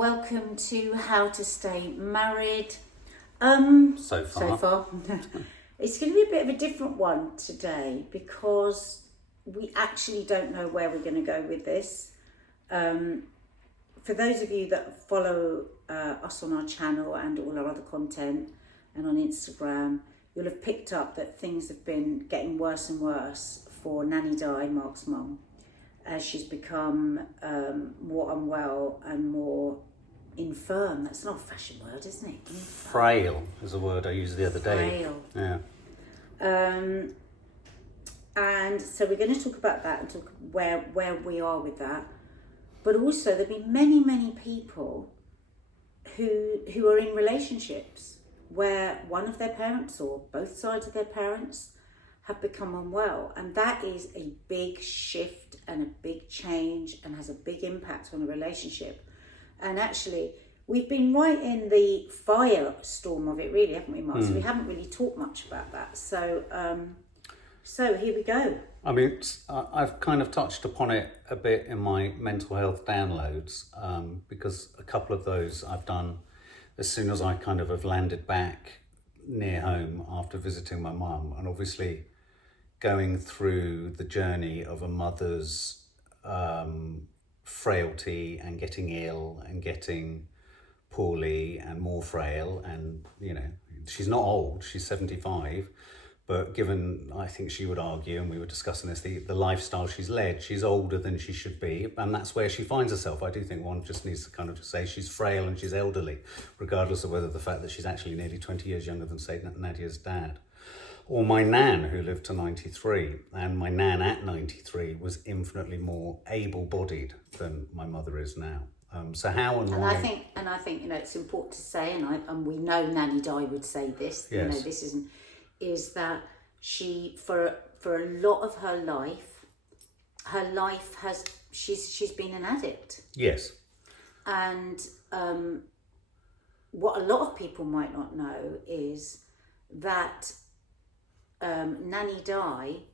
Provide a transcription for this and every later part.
welcome to How to Stay Married. So far. It's going to be a bit of a different one today because we actually don't know where we're going to go with this. For those of you that follow us on our channel and all our other content and on Instagram, you'll have picked up that things have been getting worse and worse for Nanny Dy, Mark's mum, as she's become more unwell and more infirm. That's not a fashion word, isn't it? Infirm. Frail is a word I used the other day. Frail. Yeah. And so we're going to talk about that and talk where we are with that. But also there'll be many people who are in relationships where one of their parents or both sides of their parents have become unwell, and that is a big shift and a big change and has a big impact on a relationship. And actually we've been right in the firestorm of it, really, haven't we, Mark? So we haven't really talked much about that. So here we go. I mean, I've kind of touched upon it a bit in my mental health downloads, because a couple of those I've done as soon as I kind of have landed back near home after visiting my mum, and obviously going through the journey of a mother's frailty and getting ill and getting poorly and more frail, and you know, she's not old, she's 75, but given, I think she would argue, and we were discussing this, the lifestyle she's led, she's older than she should be, and that's where she finds herself. I do think one just needs to kind of just say she's frail and she's elderly, regardless of whether the fact that she's actually nearly 20 years younger than, say, Nadia's dad. Or my nan, who lived to 93, and my nan at 93 was infinitely more able-bodied than my mother is now. So how and why? And I think you know, it's important to say, and we know Nanny Dy would say this. Yes. You know, this is that she for a lot of her life has she's been an addict. Yes. And what a lot of people might not know is that Nanny Dy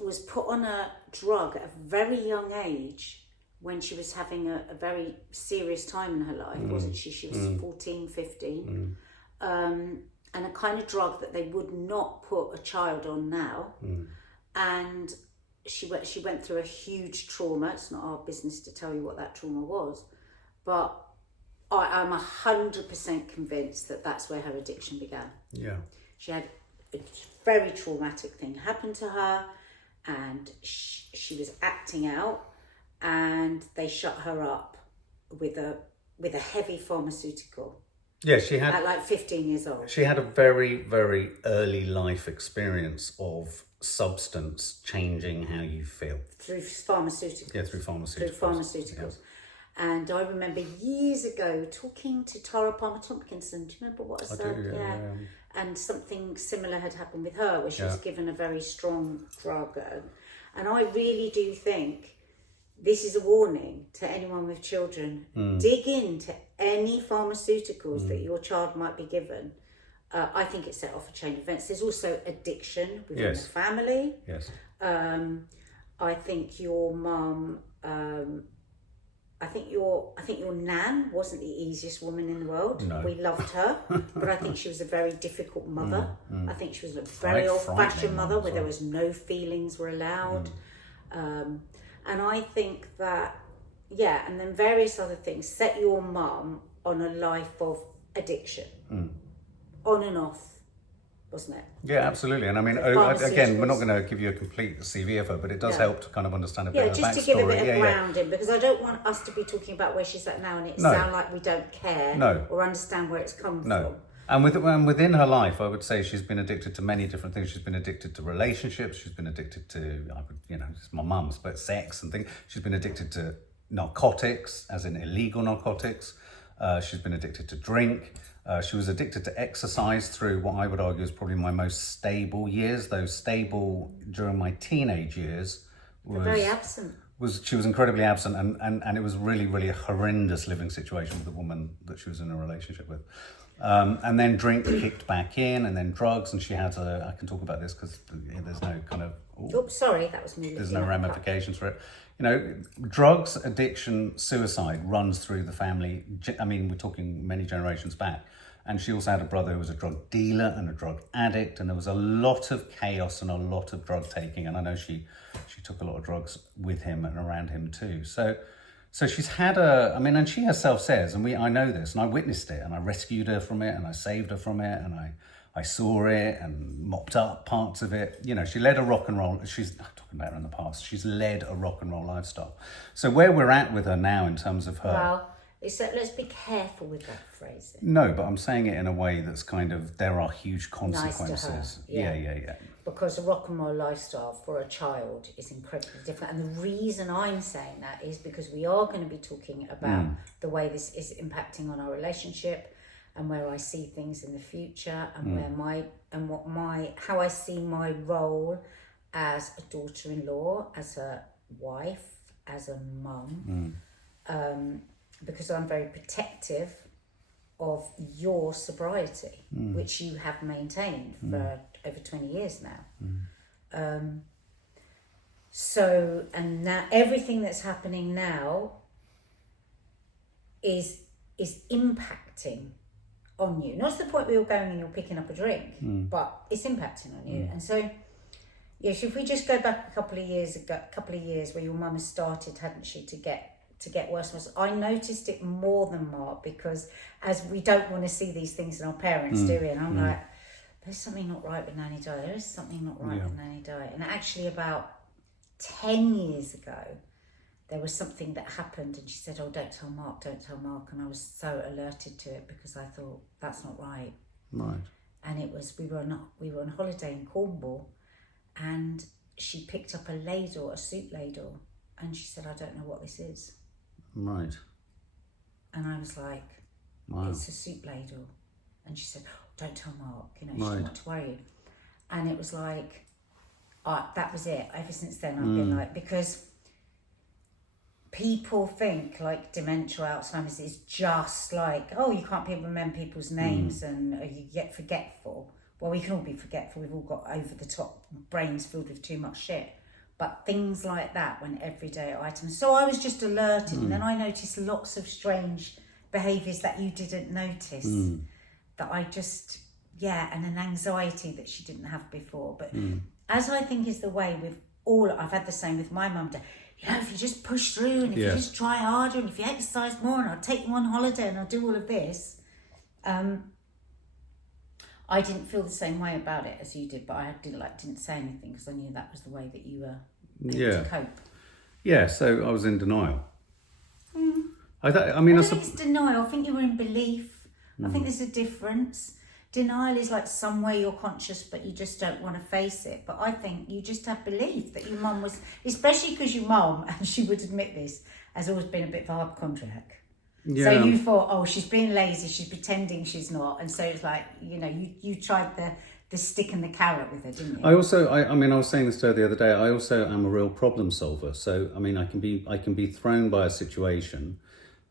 was put on a drug at a very young age when she was having a very serious time in her life, wasn't she? She was 14, 15. And a kind of drug that they would not put a child on now. And she went through a huge trauma. It's not our business to tell you what that trauma was, but I'm 100% convinced that that's where her addiction began. Yeah. She had a very traumatic thing happen to her, and she was acting out, and they shut her up with a heavy pharmaceutical. Yeah, she had, at like 15 years old. She had a very, very early life experience of substance changing how you feel. Through pharmaceuticals. Yeah, through pharmaceuticals. Through pharmaceuticals. Yeah. And I remember years ago talking to Tara Palmer-Tompkinson. Do you remember what I said? I do, yeah. And something similar had happened with her, where she was given a very strong drug. And I really do think this is a warning to anyone with children. Dig into any pharmaceuticals that your child might be given. I think it set off a chain of events. There's also addiction within the family. Yes. I think your mum, I think your nan wasn't the easiest woman in the world. No. We loved her, but I think she was a very difficult mother. I think she was a very old-fashioned mother where there was no feelings were allowed. And I think that, and then various other things set your mum on a life of addiction, on and off, wasn't it? Yeah, absolutely. And I mean, again, we're not going to give you a complete CV of her, but it does help to kind of understand a bit of the backstory. Just to give a bit of grounding, because I don't want us to be talking about where she's at now and it sound like we don't care or understand where it's come from. And within her life, I would say she's been addicted to many different things. She's been addicted to relationships. She's been addicted to, it's my mum's, but sex and things. She's been addicted to narcotics, as in illegal narcotics. She's been addicted to drink. She was addicted to exercise through what I would argue is probably my most stable years. Those stable during my teenage years. Very absent. She was incredibly absent, and it was really, really a horrendous living situation with the woman that she was in a relationship with. And then drink kicked back in, and then drugs, and she had I can talk about this because there's no kind of... Oops, sorry, that was me. There's no ramifications for it. You know, drugs, addiction, suicide runs through the family. I mean, we're talking many generations back. And she also had a brother who was a drug dealer and a drug addict, and there was a lot of chaos and a lot of drug taking. And I know she took a lot of drugs with him and around him too. So she's had and she herself says, and I know this, and I witnessed it, and I rescued her from it, and I saved her from it, and I saw it and mopped up parts of it. You know, she led a rock and roll. I'm talking about her in the past. She's led a rock and roll lifestyle. So where we're at with her now in terms of her... Well, let's be careful with that phrasing. No, but I'm saying it in a way that's kind of, there are huge consequences. Nice to her. Yeah. Because a rock and roll lifestyle for a child is incredibly different. And the reason I'm saying that is because we are going to be talking about the way this is impacting on our relationship, and where I see things in the future, and how I see my role as a daughter-in-law, as a wife, as a mum, because I'm very protective of your sobriety, which you have maintained for over 20 years now. So, and now everything that's happening now is impacting on you. Not to the point where you're going and you're picking up a drink, but it's impacting on you. And so, yes, if we just go back a couple of years where your mum has started, hadn't she, to get worse and worse. I noticed it more than Mark, because as we don't want to see these things in our parents, do we? And I'm like, there's something not right with Nanny Dy. There is something not right with Nanny Dy. And actually about 10 years ago, there was something that happened, and she said, oh, don't tell Mark. And I was so alerted to it because I thought, that's not right. Right. And it was, we were on holiday in Cornwall, and she picked up a soup ladle, and she said, I don't know what this is. Right. And I was like, wow. It's a soup ladle. And she said, oh, don't tell Mark, she didn't want to worry you. And it was like, that was it. Ever since then, I've been like, because people think like dementia, Alzheimer's is just like, oh, you can't remember people's names and you get forgetful. Well, we can all be forgetful. We've all got over the top brains filled with too much shit. But things like that were everyday items. So I was just alerted, and then I noticed lots of strange behaviours that you didn't notice. That I just, and an anxiety that she didn't have before. But as I think is the way with all, I've had the same with my mum. If you just push through, and if you just try harder, and if you exercise more, and I'll take you on holiday, and I'll do all of this. I didn't feel the same way about it as you did, but I didn't say anything because I knew that was the way that you were able to cope. Yeah, so I was in denial. I don't think it's denial. I think you were in belief. I think there's a difference. Denial is like somewhere you're conscious, but you just don't want to face it. But I think you just have belief that your mum was, especially because your mum, and she would admit this, has always been a bit of a hypochondriac. Yeah. So you thought, oh, she's being lazy, she's pretending she's not. And so it's like, you tried the stick and the carrot with her, didn't you? I also, I was saying this to her the other day, I also am a real problem solver. So, I mean, I can be thrown by a situation,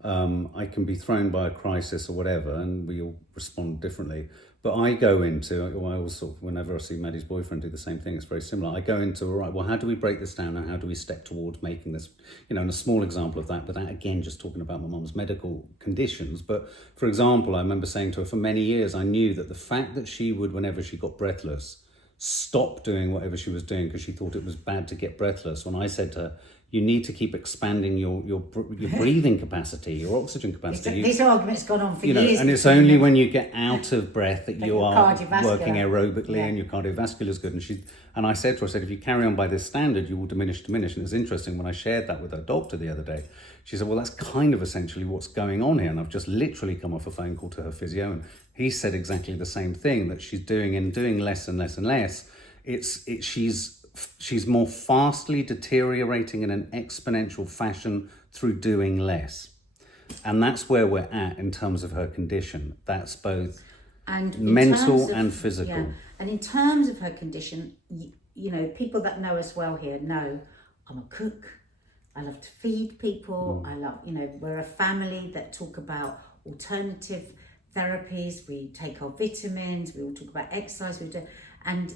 I can be thrown by a crisis or whatever, and we all respond differently. But I go into, I always sort of, whenever I see Maddie's boyfriend do the same thing, it's very similar. I go into, right, well, how do we break this down, and how do we step towards making this, and a small example of that, without, again, just talking about my mum's medical conditions. But, for example, I remember saying to her, for many years, I knew that the fact that she would, whenever she got breathless, stop doing whatever she was doing because she thought it was bad to get breathless, when I said to her, you need to keep expanding your breathing capacity, your oxygen capacity. This argument's gone on for years. And it's only when you get out of breath that you are working aerobically and your cardiovascular is good. And I said to her, if you carry on by this standard, you will diminish. And it's interesting, when I shared that with her doctor the other day, she said, well, that's kind of essentially what's going on here. And I've just literally come off a phone call to her physio, and he said exactly the same thing, that she's doing less and less and less. She's more fastly deteriorating in an exponential fashion through doing less. And that's where we're at in terms of her condition. That's both mental and physical. Yeah. And in terms of her condition, people that know us well here know I'm a cook. I love to feed people. I love, we're a family that talk about alternative therapies, we take our vitamins, we all talk about exercise, and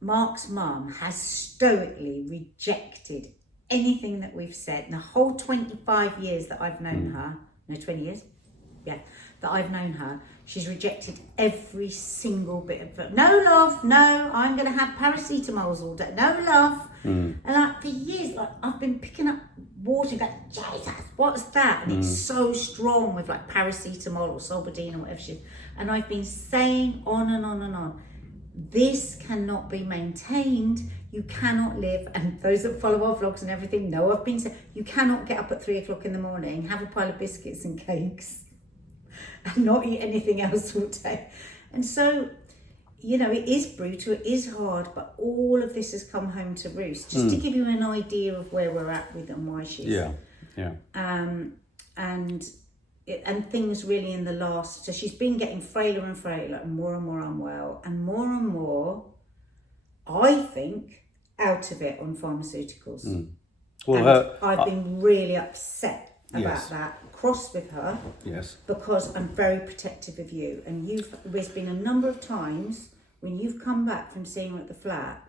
Mark's mum has stoically rejected anything that we've said. In the whole 25 years that I've known her, no, 20 years, yeah, that I've known her, she's rejected every single bit of it. No, love, no, I'm going to have paracetamols all day. No, love. And like for years, like I've been picking up water and going, Jesus, what's that? And it's so strong with like paracetamol or Solbadine or whatever shit. And I've been saying on and on and on, this cannot be maintained. You cannot live, and those that follow our vlogs and everything know I've been saying, you cannot get up at 3 o'clock in the morning, have a pile of biscuits and cakes and not eat anything else all day. And so, you know, it is brutal, it is hard, but all of this has come home to roost. Just to give you an idea of where we're at with and why she's... And things really in the last... So she's been getting frailer and frailer and more unwell and more, I think, out of it on pharmaceuticals. Well, I've been really upset about that, cross with her, because I'm very protective of you. And there's been a number of times when you've come back from seeing her at the flat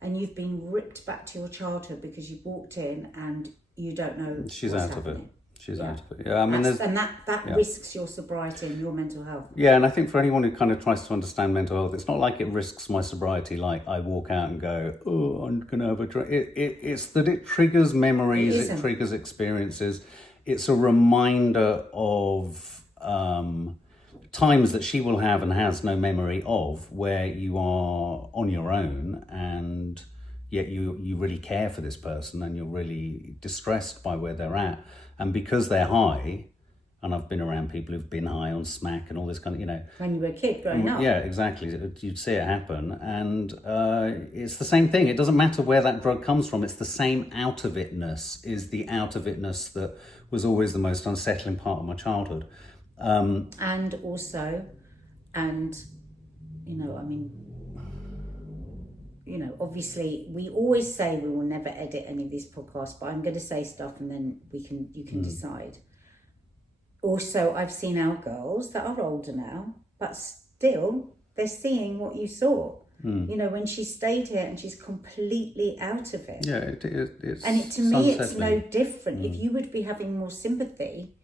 and you've been ripped back to your childhood because you walked in and you don't know she's what's out happening. of it. She's out of it. Yeah, I mean, and that risks your sobriety and your mental health. Yeah, and I think for anyone who kind of tries to understand mental health, it's not like it risks my sobriety. Like I walk out and go, oh, I'm going to have a drink. It's that it triggers memories, it triggers experiences. It's a reminder of times that she will have and has no memory of, where you are on your own and yet you really care for this person and you're really distressed by where they're at. And because they're high, and I've been around people who've been high on smack and all this kind of, you know... When you were a kid growing up. Yeah, exactly. You'd see it happen. And it's the same thing. It doesn't matter where that drug comes from. It's the same out-of-itness is the out-of-itness that was always the most unsettling part of my childhood. And also, you know, I mean... You know, obviously, we always say we will never edit any of these podcasts, but I'm going to say stuff and then you can decide. Also, I've seen our girls that are older now, but still, they're seeing what you saw. You know, when she stayed here and she's completely out of it. Yeah, it's and to me, it's no different. If you would be having more sympathy,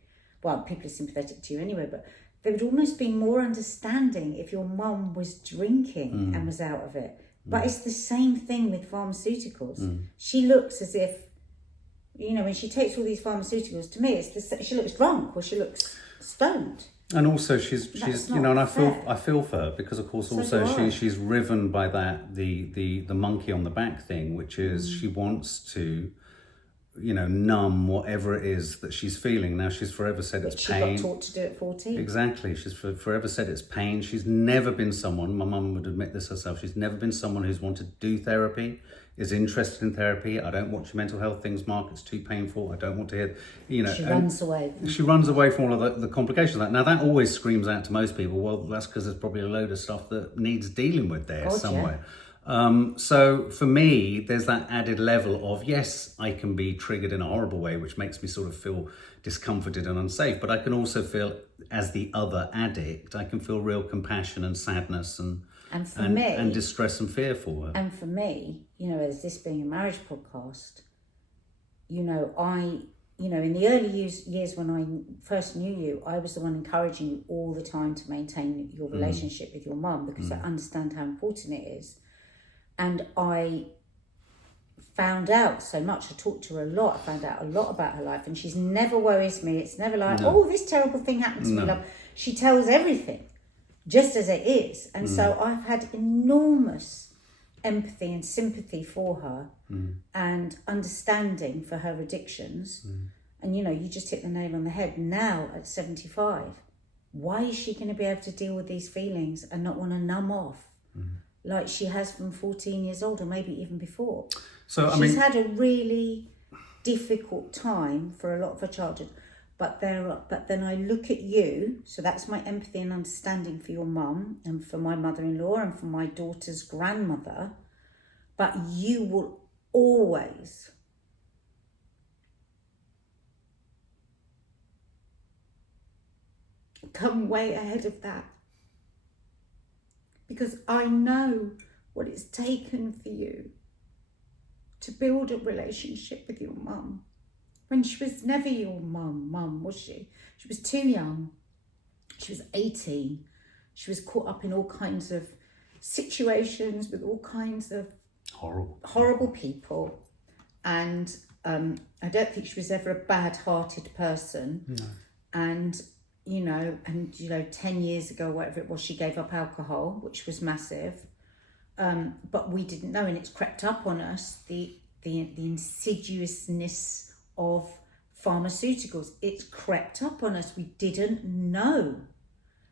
well, people are sympathetic to you anyway, but they would almost be more understanding if your mum was drinking and was out of it. But it's the same thing with pharmaceuticals. She looks as if, you know, when she takes all these pharmaceuticals, to me, she looks drunk or she looks stoned. And also, she's you know, and I feel for her because, of course, she's riven by that the monkey on the back thing, which is she wants to, you know, numb whatever it is that she's feeling. Now, she's forever said it's pain. She got taught to do it at 14. Exactly. She's forever said it's pain. She's never been someone, my mum would admit this herself, she's never been someone who's wanted to do therapy, is interested in therapy. I don't watch your mental health things, Mark. It's too painful. I don't want to hear, you know. She runs away. She runs away from all of the complications of that. Now, that always screams out to most people, well, that's because there's probably a load of stuff that needs dealing with there somewhere. Yeah. So for me, there's that added level of, yes, I can be triggered in a horrible way, which makes me sort of feel discomforted and unsafe, but I can also feel, as the other addict, I can feel real compassion and sadness and distress and fear for her. And for me, you know, as this being a marriage podcast, you know, in the early years when I first knew you, I was the one encouraging you all the time to maintain your relationship with your mum, because I understand how important it is. And I found out so much. I talked to her a lot. I found out a lot about her life, and she's never worries me. It's never like, oh, this terrible thing happened to me. Love. She tells everything just as it is. And so I've had enormous empathy and sympathy for her and understanding for her addictions. And, you know, you just hit the nail on the head. Now at 75, why is she going to be able to deal with these feelings and not want to numb off? Like she has from 14 years old, or maybe even before. So she's had a really difficult time for a lot of her childhood. But then I look at you, so that's my empathy and understanding for your mum and for my mother-in-law and for my daughter's grandmother. But you will always come way ahead of that. Because I know what it's taken for you to build a relationship with your mum. When she was never your mum, was she? She was too young. She was 18. She was caught up in all kinds of situations with all kinds of horrible people. And I don't think she was ever a bad-hearted person. No. And 10 years ago, whatever it was, she gave up alcohol, which was massive. But we didn't know, and it's crept up on us, the insidiousness of pharmaceuticals. It's crept up on us. We didn't know,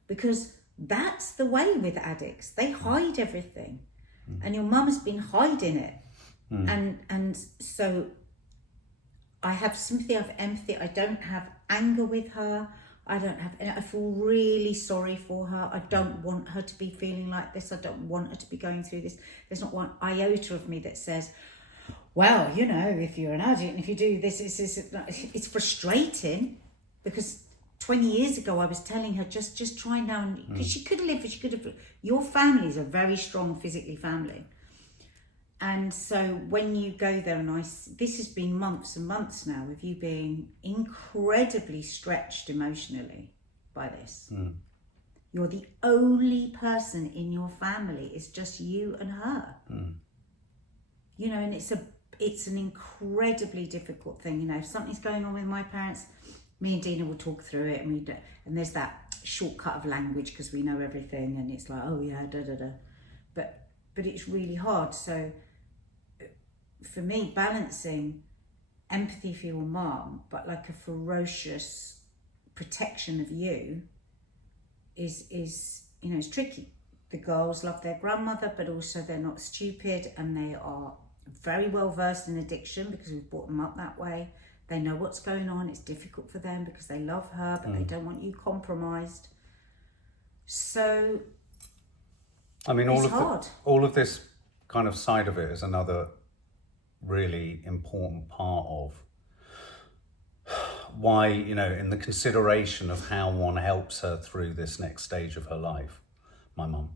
because that's the way with addicts. They hide everything. And your mum has been hiding it. And so I have sympathy, I have empathy. I don't have anger with her. I feel really sorry for her. I don't want her to be feeling like this. I don't want her to be going through this. There's not one iota of me that says, well, if you're an addict and if you do this, it's frustrating, because 20 years ago I was telling her, just try now, because she could have. Your family is a very strong physically family. And so when you go there, and this has been months and months now of you being incredibly stretched emotionally by this. You're the only person in your family. It's just you and her. And it's an incredibly difficult thing. If something's going on with my parents, me and Dina will talk through it, and there's that shortcut of language because we know everything, and it's like, oh yeah, da da da. But it's really hard. So for me, balancing empathy for your mom, but like a ferocious protection of you is it's tricky. The girls love their grandmother, but also they're not stupid, and they are very well versed in addiction because we've brought them up that way. They know what's going on. It's difficult for them because they love her, but they don't want you compromised. So all of this kind of side of it is another really important part of why, in the consideration of how one helps her through this next stage of her life, my mum.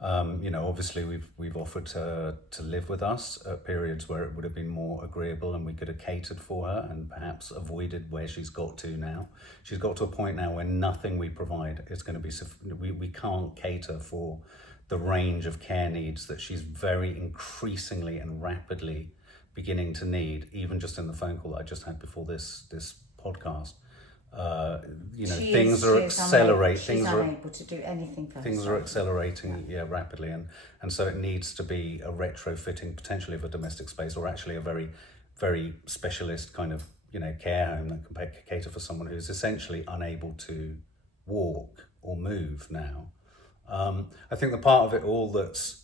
Obviously we've offered to live with us at periods where it would have been more agreeable and we could have catered for her and perhaps avoided where she's got to now. She's got to a point now where nothing we provide is going to be we can't cater for the range of care needs that she's very increasingly and rapidly beginning to need, even just in the phone call that I just had before this podcast. Things are accelerating. She's unable to do anything for herself. Things are accelerating, rapidly, and so it needs to be a retrofitting potentially of a domestic space, or actually a very, very specialist kind of care home that can cater for someone who's essentially unable to walk or move now. I think the part of it all that's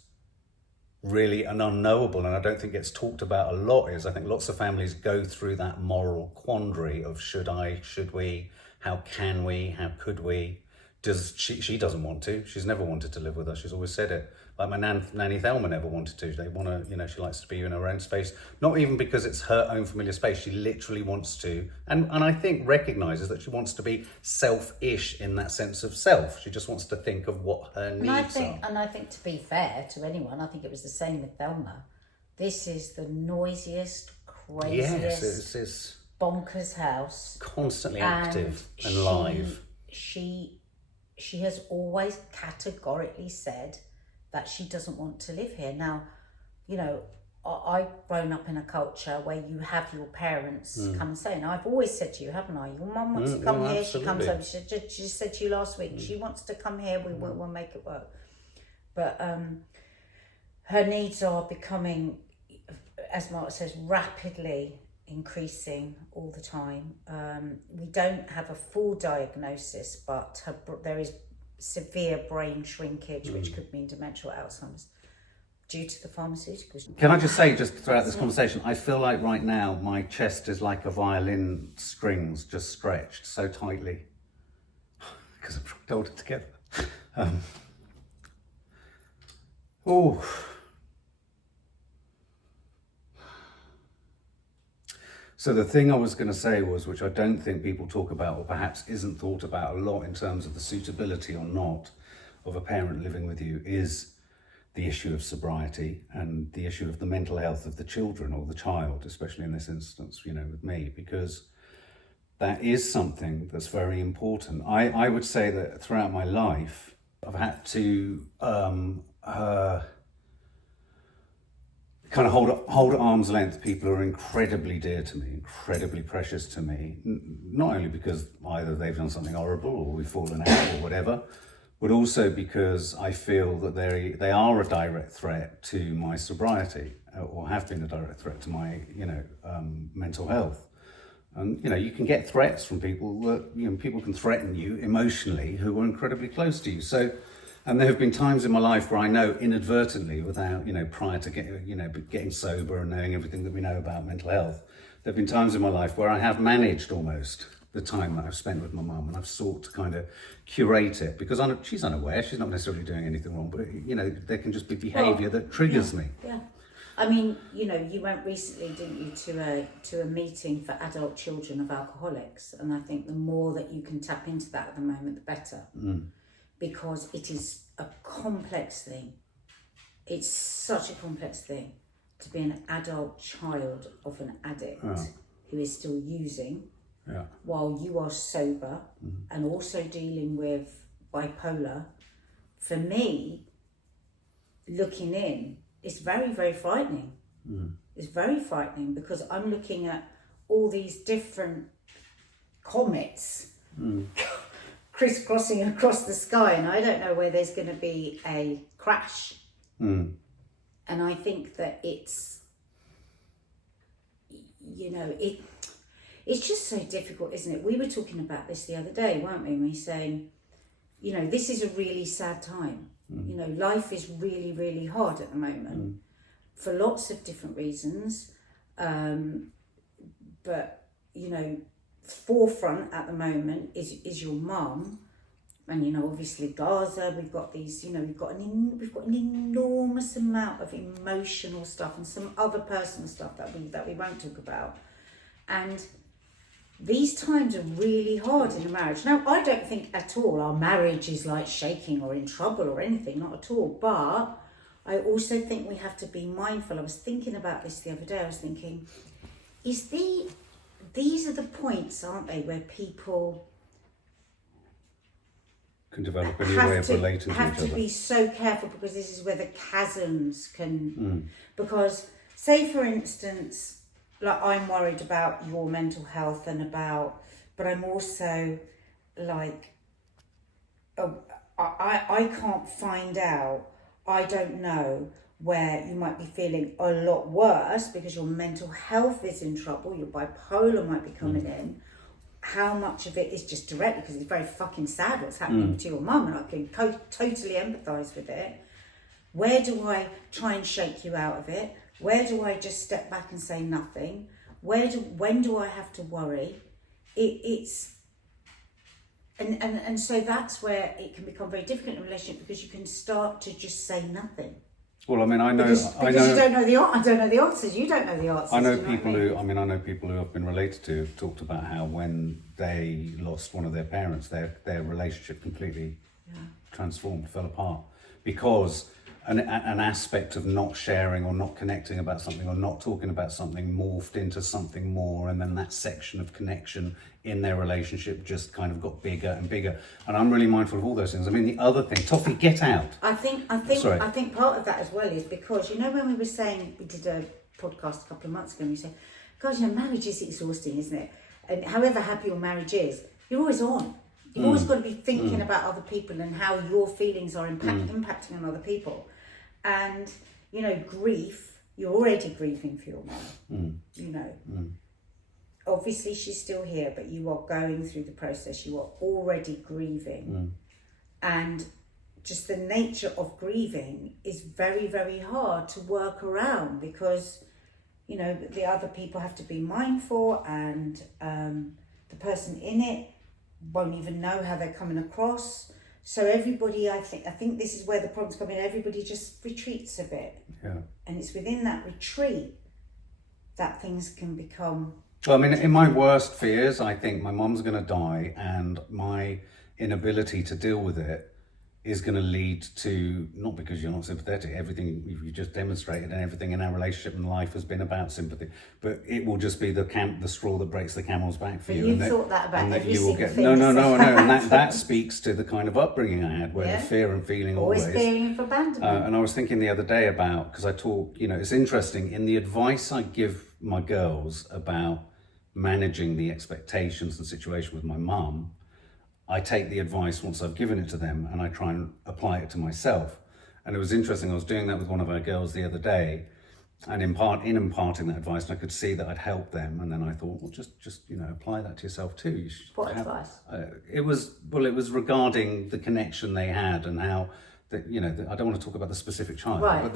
really an unknowable, and I don't think gets talked about a lot, is I think lots of families go through that moral quandary of should we, how can we, how could we. She doesn't want to. She's never wanted to live with us. She's always said it. Like my Nanny Thelma never wanted to. They want to, she likes to be in her own space. Not even because it's her own familiar space. She literally wants to, and I think recognises that she wants to be selfish in that sense of self. She just wants to think of what her needs are. And I think, to be fair to anyone, I think it was the same with Thelma. This is the noisiest, craziest, bonkers house. Constantly active and live. She has always categorically said that she doesn't want to live here. Now, I've grown up in a culture where you have your parents come and say, and I've always said to you, haven't I? Your mum wants to come here. Absolutely. She comes over. She just said to you last week, she wants to come here. We'll make it work. But her needs are becoming, as Mark says, rapidly increasing all the time. We don't have a full diagnosis, but there is severe brain shrinkage, which could mean dementia or Alzheimer's due to the pharmaceuticals. Can I just say, just throughout this conversation, I feel like right now my chest is like a violin strings just stretched so tightly because I'm trying to hold it together. So the thing I was going to say was, which I don't think people talk about, or perhaps isn't thought about a lot in terms of the suitability or not of a parent living with you, is the issue of sobriety and the issue of the mental health of the children or the child, especially in this instance, you know, with me, because that is something that's very important. I would say that throughout my life, I've had to kind of hold at arm's length people who are incredibly dear to me, incredibly precious to me, not only because either they've done something horrible or we've fallen out or whatever, but also because I feel that they are a direct threat to my sobriety, or have been a direct threat to my, you know, mental health. And, you know, you can get threats from people that, you know, people can threaten you emotionally who are incredibly close to you. So, and there have been times in my life where I know inadvertently, without, you know, prior to getting sober and knowing everything that we know about mental health, there have been times in my life where I have managed almost the time that I've spent with my mum, and I've sought to kind of curate it, because she's unaware, she's not necessarily doing anything wrong, but, you know, there can just be behaviour that triggers me. Yeah. I mean, you know, you went recently, didn't you, to a meeting for adult children of alcoholics, and I think the more that you can tap into that at the moment, the better. Because it is a complex thing. It's such a complex thing to be an adult child of an addict who is still using while you are sober and also dealing with bipolar. For me, looking in, it's very, very frightening. It's very frightening because I'm looking at all these different comets crisscrossing across the sky, and I don't know where there's going to be a crash. And I think that it's, you know, it's just so difficult, isn't it? We were talking about this the other day, weren't we? We were saying, you know, this is a really sad time. You know, life is really, really hard at the moment for lots of different reasons. But, you know, forefront at the moment is your mum, and, you know, obviously Gaza. We've got these, you know, we've got an enormous amount of emotional stuff and some other personal stuff that we won't talk about. And these times are really hard in a marriage. Now, I don't think at all our marriage is like shaking or in trouble or anything, not at all. But I also think we have to be mindful. I was thinking about this the other day. I was thinking, these are the points, aren't they, where people can develop a new way of relating to each other. Have to be so careful, because this is where the chasms can... Because, say for instance, like, I'm worried about your mental health but I'm also like, I can't find out, I don't know where you might be feeling a lot worse because your mental health is in trouble, your bipolar might be coming in. How much of it is just directly, because it's very fucking sad what's happening to your mum, and I can totally empathise with it. Where do I try and shake you out of it? Where do I just step back and say nothing? When do I have to worry? And so that's where it can become very difficult in a relationship, because you can start to just say nothing. Well, I mean, I know you don't know I don't know the answers. You don't know the answers. I know people I know people who I've been related to have talked about how when they lost one of their parents, their relationship completely transformed, fell apart, because an aspect of not sharing or not connecting about something or not talking about something morphed into something more, and then that section of connection in their relationship just kind of got bigger and bigger. And I'm really mindful of all those things. I mean, the other thing, Toffee, get out. I think part of that as well is because, you know, when we were saying, we did a podcast a couple of months ago, and we said, God, you know, marriage is exhausting, isn't it? And however happy your marriage is, you're always on. You've always got to be thinking about other people and how your feelings are impacting on other people. And, you know, grief, you're already grieving for your mum, you know. Obviously she's still here, but you are going through the process. You are already grieving. And just the nature of grieving is very, very hard to work around, because, you know, the other people have to be mindful, and the person in it won't even know how they're coming across. So everybody, I think this is where the problems come in. Everybody just retreats a bit. Yeah. And it's within that retreat that things can become Well, I mean, in my worst fears, I think my mum's going to die, and my inability to deal with it is going to lead to, not because you're not sympathetic, everything you just demonstrated and everything in our relationship and life has been about sympathy, but it will just be the straw that breaks the camel's back for But you. you've thought that about every you will single get thing. no, and that speaks to the kind of upbringing I had, where the fear and feeling always fearing for abandonment. and I was thinking the other day about, because I talk, it's interesting, in the advice I give my girls about managing the expectations and situation with my mum, I take the advice once I've given it to them and I try and apply it to myself. And it was interesting, I was doing that with one of our girls the other day, and imparting that advice, and I could see that I'd helped them, and then I thought, well, just apply that to yourself too. You should What advice? It was regarding the connection they had, and how that, I don't want to talk about the specific child, right. but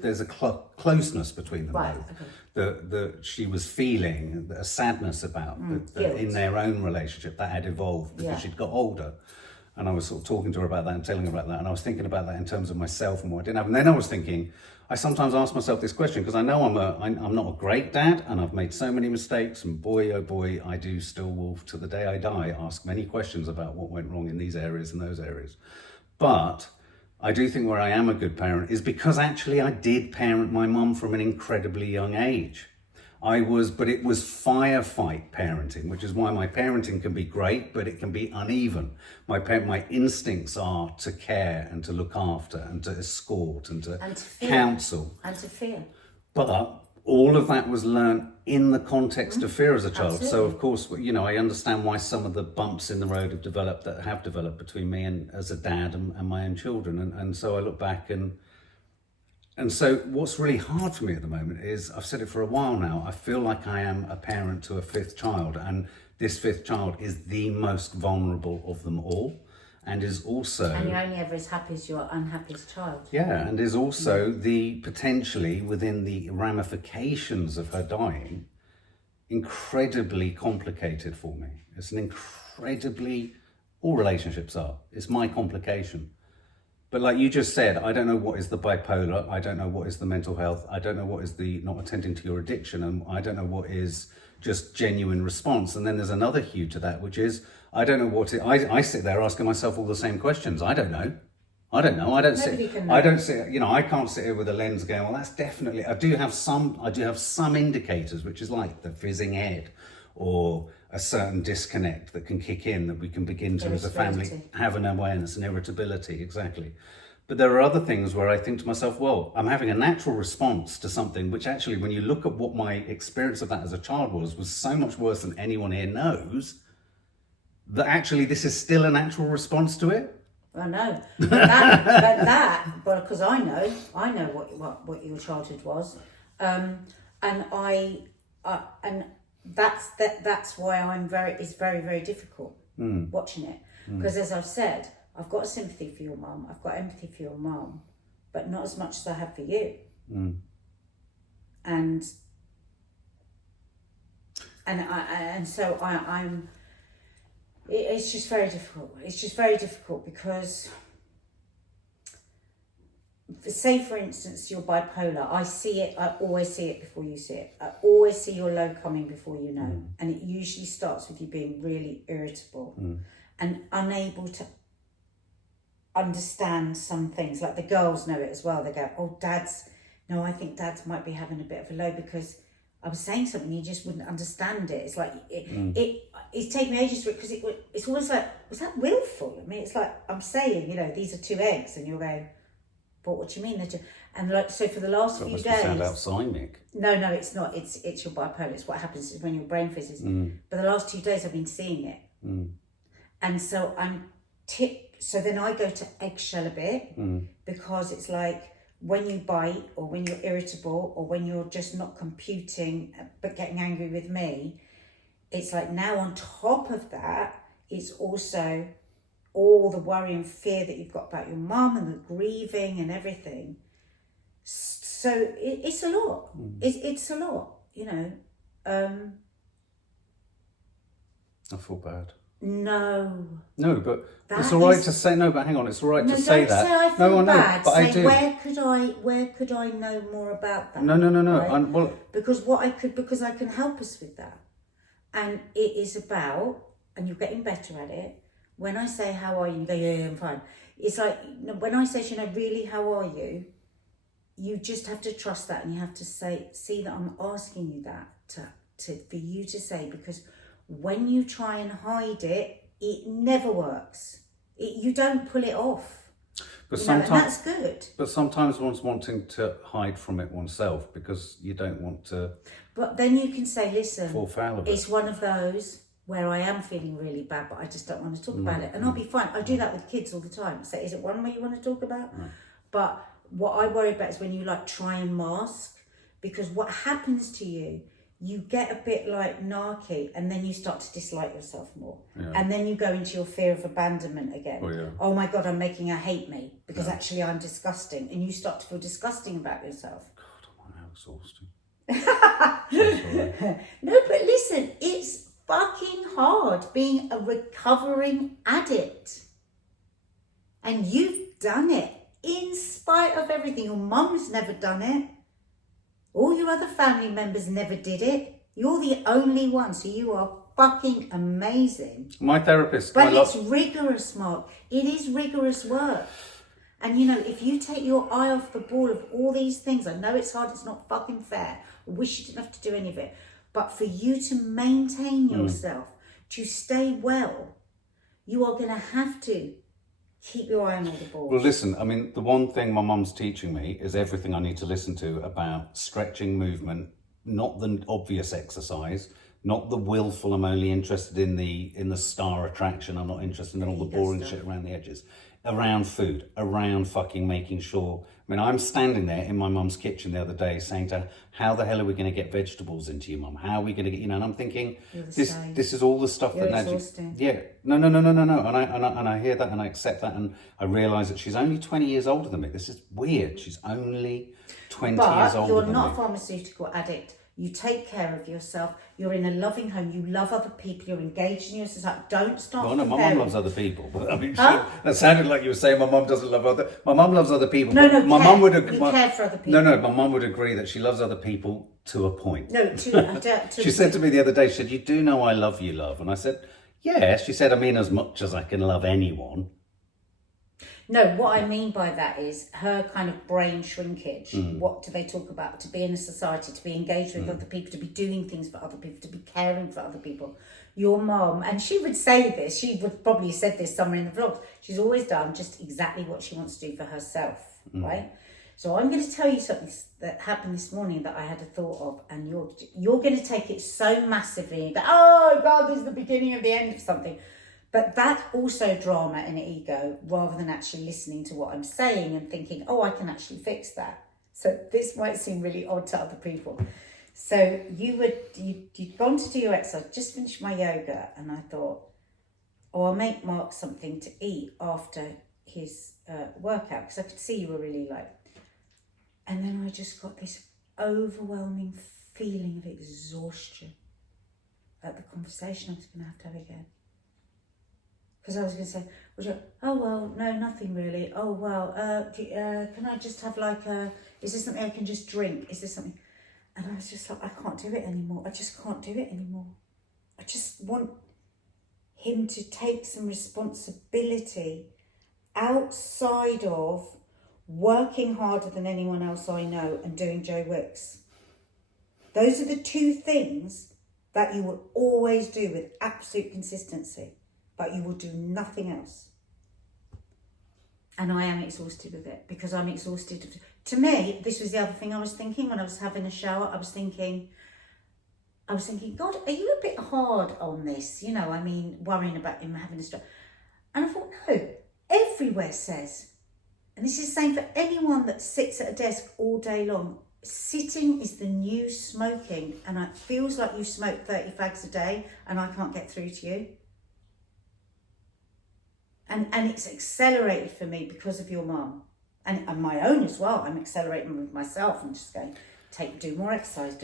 there's a closeness between them right. both. Okay. That she was feeling a sadness about that in their own relationship that had evolved because she'd got older. And I was sort of talking to her about that and telling her about that, and I was thinking about that in terms of myself and what I didn't have. And then I was thinking, I sometimes ask myself this question, because I know I'm not a great dad, and I've made so many mistakes, and boy oh boy, I do still will, to the day I die, ask many questions about what went wrong in these areas and those areas. But I do think where I am a good parent is because actually I did parent my mum from an incredibly young age. But it was firefight parenting, which is why my parenting can be great, but it can be uneven. My instincts are to care and to look after and to escort and to counsel. And to fear. But all of that was learnt in the context of fear as a child. Absolutely. So of course, I understand why some of the bumps in the road have developed between me and as a dad and my own children. And so I look back and so what's really hard for me at the moment is, I've said it for a while now, I feel like I am a parent to a fifth child, and this fifth child is the most vulnerable of them all, and is also... And you're only ever as happy as your unhappiest child. Yeah, and is also the potentially, within the ramifications of her dying, incredibly complicated for me. It's an incredibly... All relationships are. It's my complication. But like you just said, I don't know what is the bipolar, I don't know what is the mental health, I don't know what is the not attending to your addiction, and I don't know what is just genuine response. And then there's another hue to that, which is, I don't know what it, I sit there asking myself all the same questions. I don't know. I don't sit, I can't sit here with a lens going, well, that's definitely, I do have some indicators, which is like the fizzing head, or a certain disconnect that can kick in, that we can begin to, as a family, have an awareness and irritability, exactly. But there are other things where I think to myself, well, I'm having a natural response to something, which actually, when you look at what my experience of that as a child was so much worse than anyone here knows, that actually this is still a natural response to it. I know, but because I know what your childhood was, and that's why it's very, very difficult watching it, because as I've said, I've got sympathy for your mum, I've got empathy for your mum, but not as much as I have for you. And so I'm. It's just very difficult. It's just very difficult because, say for instance, you're bipolar. I always see it before you see it. I always see your low coming before you know. And it usually starts with you being really irritable and unable to understand some things. Like the girls know it as well. They go, oh, I think Dad's might be having a bit of a low because I was saying something, you just wouldn't understand it. It's like, it's taken me ages to it, because it's almost like, was that willful? I mean, it's like, I'm saying, these are two eggs, and you're going, but what do you mean? And like, so for the last few days... sound outside. No, it's not. It's your bipolar. It's what happens when your brain fizzes. But the last 2 days I've been seeing it. And so so then I go to eggshell a bit, because it's like, when you bite, or when you're irritable, or when you're just not computing but getting angry with me, it's like, now on top of that, it's also all the worry and fear that you've got about your mum and the grieving and everything. So it's a lot. It's a lot, I feel bad. No, but it's all right to say no. But hang on, it's all right to say that. Say I feel bad. But say, I do. Where could I know more about that? No. Right? Well, because I can help us with that. And it is about, and you're getting better at it, when I say, how are you? You go, yeah, I'm fine. It's like, when I say, really, how are you? You just have to trust that, and you have to see that I'm asking you that for you to say, because when you try and hide it, it never works. You don't pull it off. But and that's good. But sometimes one's wanting to hide from it oneself because you don't want to. But then you can say, listen, fall foul of it. It's one of those where I am feeling really bad, but I just don't want to talk about it. And I'll be fine. I do that with kids all the time. So is it one way you want to talk about? But what I worry about is when you like try and mask, because what happens to you, you get a bit like narky, and then you start to dislike yourself more. Yeah. And then you go into your fear of abandonment again. Oh my God, I'm making her hate me because actually I'm disgusting. And you start to feel disgusting about yourself. God, I'm exhausted. No, but listen, it's fucking hard being a recovering addict. And you've done it in spite of everything. Your mum's never done it. All your other family members never did it. You're the only one, so you are fucking amazing. My therapist... But it's rigorous, Mark. It is rigorous work. And if you take your eye off the ball of all these things, I know it's hard, it's not fucking fair. I wish you didn't have to do any of it. But for you to maintain yourself, to stay well, you are going to have to keep your eye on all the balls. Well, listen, I mean, the one thing my mum's teaching me is everything I need to listen to about stretching, movement, not the obvious exercise, not the willful, I'm only interested in the star attraction, I'm not interested in all the boring shit around the edges. Around food, around fucking making sure. I mean, I'm standing there in my mum's kitchen the other day saying to her, how the hell are we going to get vegetables into you, mum? How are we going to get, and I'm thinking, this is all the stuff You're that exhausting. No. And I hear that and I accept that, and I realise that she's only 20 years older than me. This is weird. She's only 20 years older than me. But you're not a pharmaceutical addict. You take care of yourself. You're in a loving home. You love other people. You're engaged in your society. Don't start Well, no, my comparing. mum loves other people. But I mean, that sounded like you were saying my mum doesn't love other... My mum loves other people. No, my mum would agree. You care for other people. No, my mum would agree that she loves other people to a point. No, She said to me the other day, she said, you do know I love you, love. And I said, yeah. She said, I mean, as much as I can love anyone. No, what I mean by that is her kind of brain shrinkage. What do they talk about? To be in a society, to be engaged with other people, to be doing things for other people, to be caring for other people. Your mum, and she would say this, she would probably have said this somewhere in the vlogs, she's always done just exactly what she wants to do for herself, right? So I'm going to tell you something that happened this morning that I had a thought of, and you're going to take it so massively and go, oh God, this is the beginning of the end of something. But that's also drama and ego, rather than actually listening to what I'm saying and thinking, oh, I can actually fix that. So this might seem really odd to other people. So you'd gone to do your exercise, just finished my yoga, and I thought, oh, I'll make Mark something to eat after his workout, because I could see you were really like... And then I just got this overwhelming feeling of exhaustion at the conversation I was going to have again. Because I was going to say, oh, well, no, nothing really. Oh, well, can I just have is this something I can just drink? Is this something? And I was just like, I can't do it anymore. I just can't do it anymore. I just want him to take some responsibility outside of working harder than anyone else I know and doing Joe Wicks. Those are the two things that you will always do with absolute consistency. But you will do nothing else. And I am exhausted with it, because I'm exhausted. To me, this was the other thing I was thinking when I was having a shower. I was thinking, God, are you a bit hard on this? Worrying about him having a stroke. And I thought, no, everywhere says, and this is the same for anyone that sits at a desk all day long, sitting is the new smoking, and it feels like you smoke 30 fags a day and I can't get through to you. And it's accelerated for me because of your mum. And my own as well. I'm accelerating with myself and just going, do more exercise,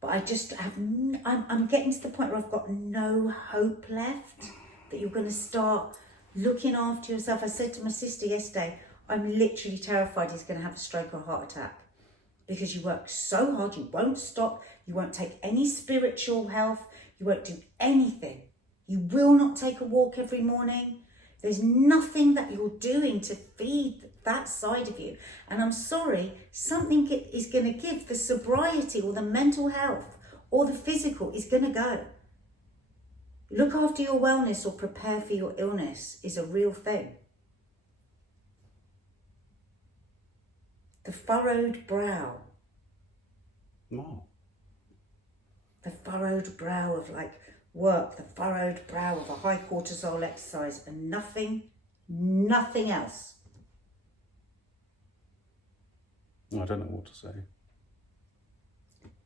But I just I'm getting to the point where I've got no hope left that you're going to start looking after yourself. I said to my sister yesterday, I'm literally terrified he's going to have a stroke or a heart attack. because you work so hard, you won't stop, you won't take any spiritual health, you won't do anything. You will not take a walk every morning. There's nothing that you're doing to feed that side of you. And I'm sorry, something is going to give. The sobriety or the mental health or the physical is going to go. Look after your wellness or prepare for your illness is a real thing. The furrowed brow. Wow. The furrowed brow of like work, the furrowed brow of a high cortisol exercise and nothing else. I don't know what to say.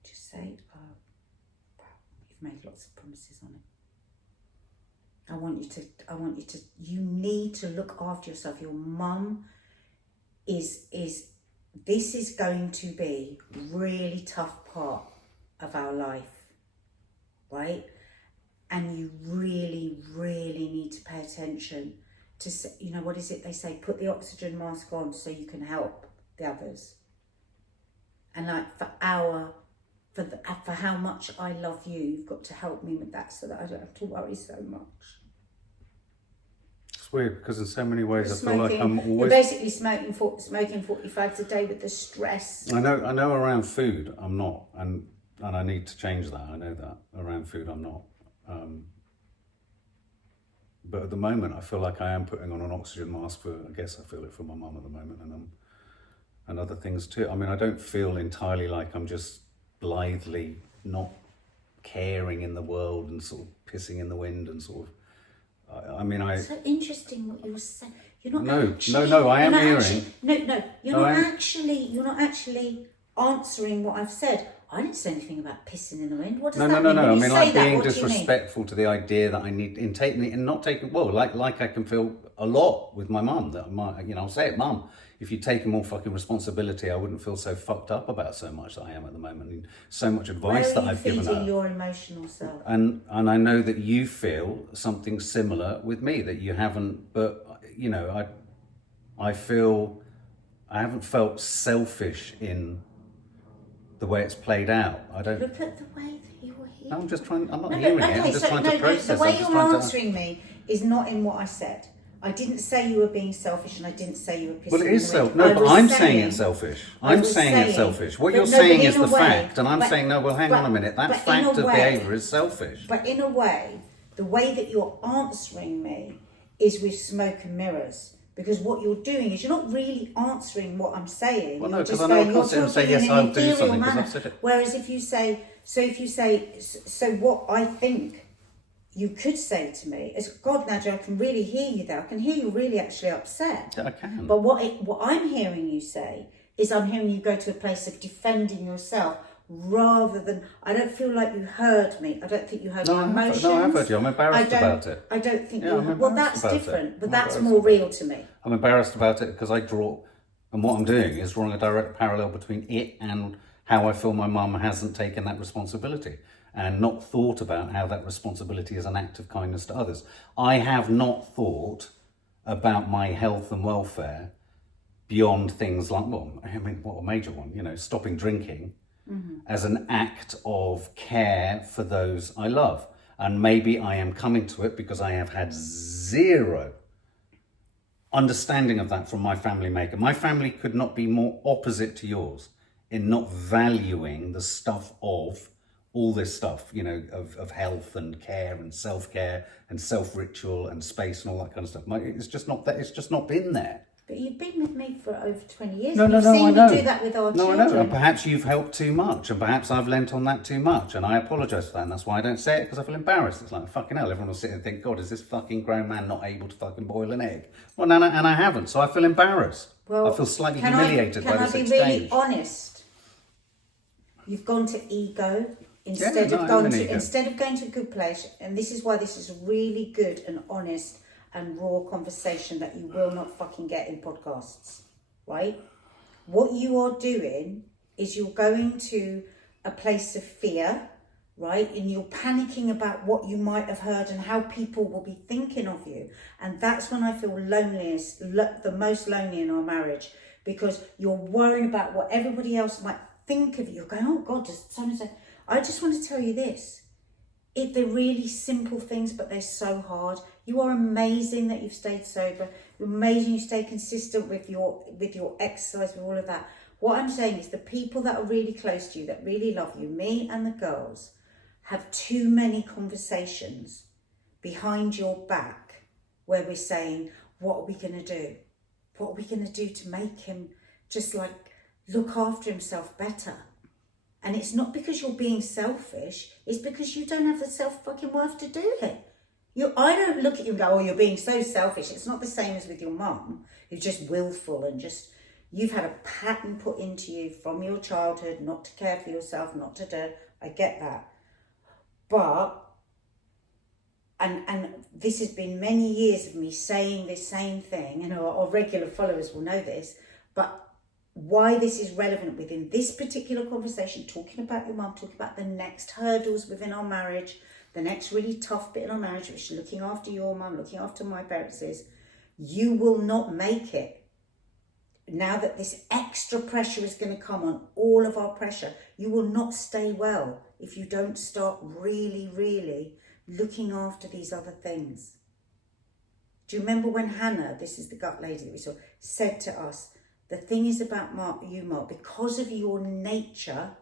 Just say, oh, wow, you've made lots of promises on it. I want you to, you need to look after yourself. Your mum this is going to be really tough part of our life, right? And you really, really need to pay attention to, you know, what is it they say? Put the oxygen mask on so you can help the others. And like for how much I love you, you've got to help me with that so that I don't have to worry so much. It's weird because in so many ways I feel like you're basically smoking 45s a day with the stress. I know around food I'm not, and I need to change that. I know that around food I'm not. But at the moment I feel like I am putting on an oxygen mask for, I guess I feel it for my mum at the moment, and other things too. I mean, I don't feel entirely like I'm just blithely not caring in the world and sort of pissing in the wind and sort of, So interesting what you were saying. You're not I am hearing. You're not actually answering what I've said. I didn't say anything about pissing in the wind. What does that mean? No. I mean, I'm being what disrespectful to the idea that I need like I can feel a lot with my mum that I'll say it, Mum, if you'd taken more fucking responsibility, I wouldn't feel so fucked up about so much that I am at the moment, and so much advice that I've given her. Where are you feeding your emotional self? And I know that you feel something similar with me, that you haven't, but you know, I feel I haven't felt selfish in the way it's played out. I don't look at the way that you were here. I'm not hearing it. I'm just trying to process. The way you're answering me is not in what I said. I didn't say you were being selfish, and I didn't say you were pissing. Well, it is selfish. No, but I'm saying it's selfish. I'm saying it's selfish. What you're saying is the fact, and I'm saying no. Well, hang on a minute. That fact of behaviour is selfish. But in a way, the way that you're answering me is with smoke and mirrors. Because what you're doing is you're not really answering what I'm saying. Well, no, because I know I can't sit and say yes, I'll do something because I've said it. Whereas if you say, so what I think you could say to me is, God, Nadia, I can really hear you there. I can hear you really actually upset. Yeah, I can. But what I'm hearing you say is I'm hearing you go to a place of defending yourself rather than, I don't feel like you heard me. I don't think you heard my emotions. No, I've heard you. I'm embarrassed about it. I don't think well, that's different, but that's more real to me. I'm embarrassed about it because and what I'm doing is drawing a direct parallel between it and how I feel my mum hasn't taken that responsibility and not thought about how that responsibility is an act of kindness to others. I have not thought about my health and welfare beyond things like, what a major one, stopping drinking as an act of care for those I love. And maybe I am coming to it because I have had zero understanding of that from my family maker. My family could not be more opposite to yours in not valuing the stuff of all this stuff, of health and care and self-care and self-ritual and space and all that kind of stuff. It's just not been there. But you've been with me for over 20 years. No, I know. Do that with our children. I know. And perhaps you've helped too much, and perhaps I've lent on that too much, and I apologise for that, and that's why I don't say it, because I feel embarrassed. It's like, fucking hell, everyone will sit and think, God, is this fucking grown man not able to fucking boil an egg? Well, and I haven't, so I feel embarrassed. I feel slightly humiliated by this exchange. Can I be really honest? You've gone to ego instead of going to a good place, and this is why this is a really good and honest and raw conversation that you will not fucking get in podcasts, right? What you are doing is you're going to a place of fear, right? And you're panicking about what you might have heard and how people will be thinking of you. And that's when I feel loneliest, the most lonely in our marriage, because you're worrying about what everybody else might think of it, you're going, oh God, does someone say, I just want to tell you this. If they're really simple things, but they're so hard. You are amazing that you've stayed sober. You're amazing you stay consistent with your exercise, with all of that. What I'm saying is the people that are really close to you, that really love you, me and the girls, have too many conversations behind your back where we're saying, what are we going to do? What are we going to do to make him just like look after himself better? And it's not because you're being selfish, it's because you don't have the self-fucking-worth to do it. I don't look at you and go, oh, you're being so selfish. It's not the same as with your mum, who's just willful and just, you've had a pattern put into you from your childhood not to care for yourself, not to do, I get that. But, and this has been many years of me saying this same thing, and our regular followers will know this, but why this is relevant within this particular conversation, talking about your mum, talking about the next hurdles within our marriage, the next really tough bit in our marriage, which is looking after your mum, looking after my parents, is you will not make it. Now that this extra pressure is going to come on, all of our pressure, you will not stay well if you don't start really, really looking after these other things. Do you remember when Hannah, this is the gut lady that we saw, said to us, the thing is about Mark, because of your nature,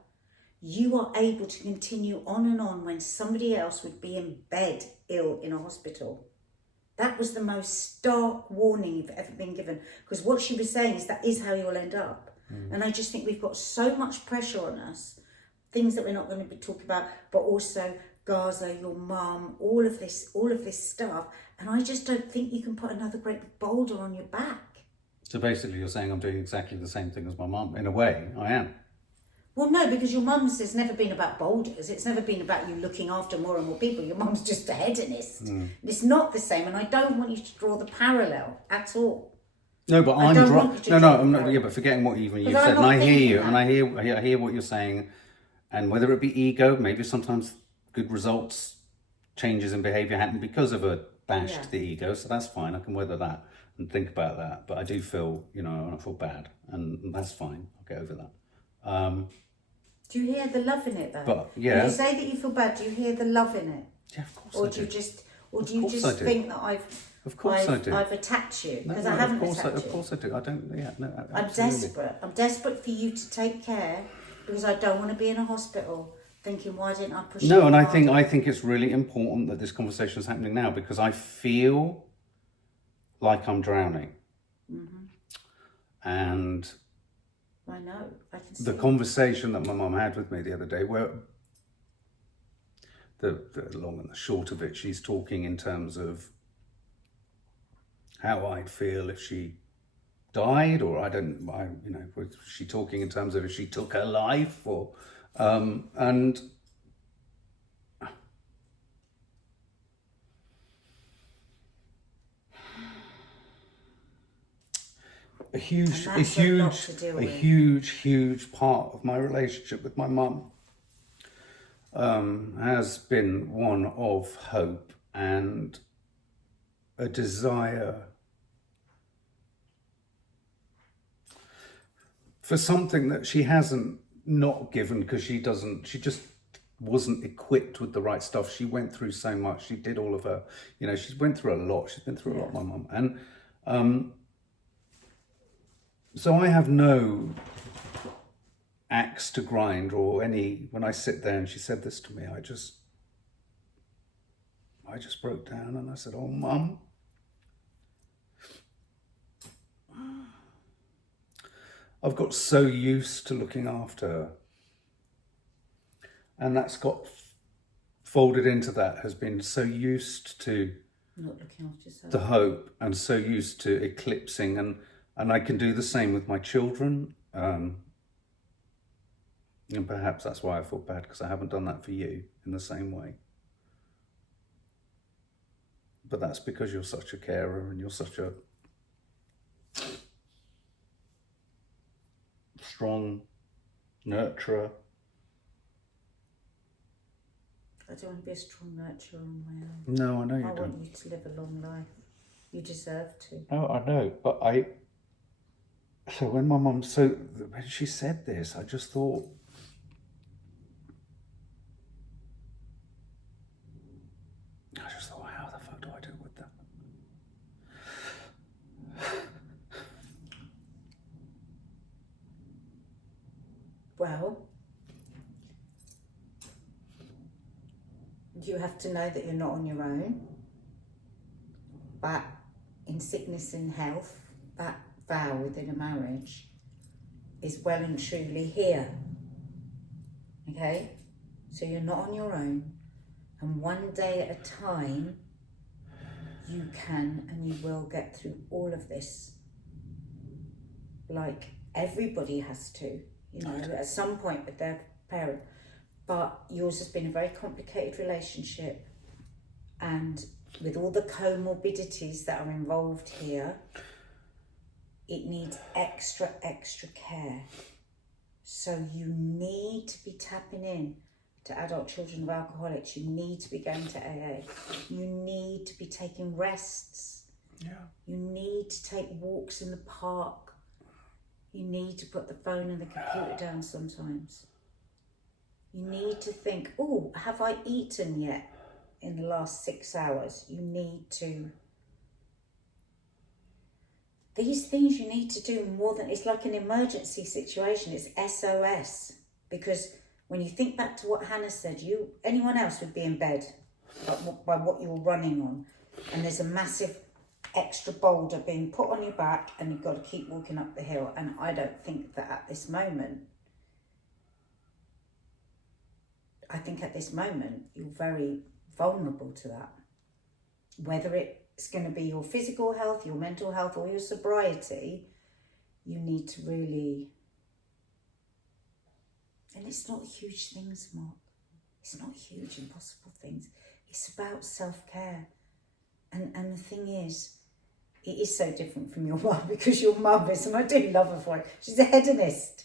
you are able to continue on and on when somebody else would be in bed ill in a hospital. That was the most stark warning you've ever been given, because what she was saying is that is how you'll end up. And I just think we've got so much pressure on us, things that we're not going to be talking about, but also Gaza, your mum, all of this stuff. And I just don't think you can put another great boulder on your back. So basically you're saying I'm doing exactly the same thing as my mum. In a way, I am. Well, no, because your mum's has never been about boulders. It's never been about you looking after more and more people. Your mum's just a hedonist. It's not the same, and I don't want you to draw the parallel at all. No, but I'm drawing. Yeah, but forgetting what even you've said, and I hear you, and I hear what you're saying, and whether it be ego, maybe sometimes good results, changes in behaviour happen because of a bash to the ego, so that's fine. I can weather that and think about that, but I do feel, I feel bad, and that's fine. I'll get over that. Do you hear the love in it though? But yeah, when you say that you feel bad, do you hear the love in it? Yeah, of course. Or do you just think that I've attacked you? Because I haven't attacked you. Of course I do. I don't. Yeah, no. Absolutely. I'm desperate. I'm desperate for you to take care because I don't want to be in a hospital thinking, why didn't I push? No, and I think it's really important that this conversation is happening now because I feel like I'm drowning, and I know. I can see the conversation that my mum had with me the other day, where the long and the short of it, she's talking in terms of how I'd feel if she died, or was she talking in terms of if she took her life, or and a huge part of my relationship with my mum has been one of hope and a desire for something that she hasn't not given because she just wasn't equipped with the right stuff. She went through so much. She did all of her, she went through a lot. She's been through a lot, my mum. And so I have no axe to grind or any, when I sit there and she said this to me, I just broke down and I said, oh, Mum, I've got so used to looking after her. And that's got folded into that, has been so used to not looking after yourself. The hope, and so used to eclipsing, and I can do the same with my children. And perhaps that's why I feel bad, because I haven't done that for you in the same way. But that's because you're such a carer and you're such a strong nurturer. I don't want to be a strong nurturer on my own. No, I know you don't. I want you to live a long life. You deserve to. Oh, I know, but So when when she said this, I just thought, how the fuck do I deal with that? Well, you have to know that you're not on your own, but in sickness and health, that vow within a marriage is well and truly here. Okay? So you're not on your own, and one day at a time, you can and you will get through all of this. Like everybody has to, at some point with their parent. But yours has been a very complicated relationship, and with all the comorbidities that are involved here, it needs extra care. So you need to be tapping in to adult children of alcoholics. You need to be going to AA. You need to be taking rests. Yeah. You need to take walks in the park. You need to put the phone and the computer down sometimes. You need to think, oh, have I eaten yet in the last 6 hours? You need to... These things you need to do more than... It's like an emergency situation. It's SOS. Because when you think back to what Hannah said, anyone else would be in bed by what you're running on. And there's a massive extra boulder being put on your back and you've got to keep walking up the hill. And I don't think that at this moment... I think at this moment, you're very vulnerable to that. Whether it's going to be your physical health, your mental health, or your sobriety, you need to really... And it's not huge things, Mark. It's not huge, impossible things. It's about self-care. And the thing is, it is so different from your mum, because your mum is, and I do love her for it, she's a hedonist.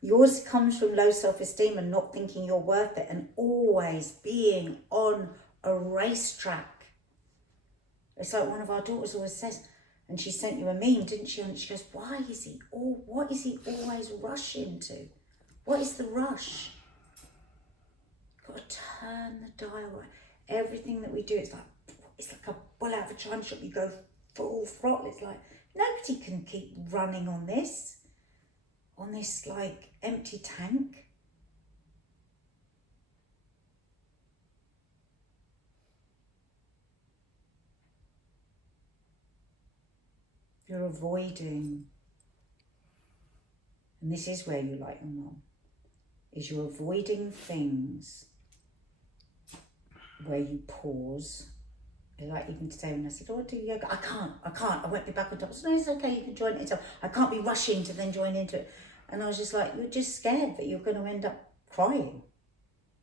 Yours comes from low self-esteem and not thinking you're worth it, and always being on a racetrack. It's like one of our daughters always says, and she sent you a meme, didn't she? And she goes, what is he always rushing to? What is the rush? You've got to turn the dial. Everything that we do, it's like a bull out of a china shop. You go full throttle. It's like, nobody can keep running on this like empty tank. You're avoiding, and this is where you like your mum, is you're avoiding things where you pause. Like even today when I said, oh, do yoga, I can't, I won't be back on top. So no, it's okay, you can join it. I can't be rushing to then join into it. And I was just like, you're just scared that you're going to end up crying.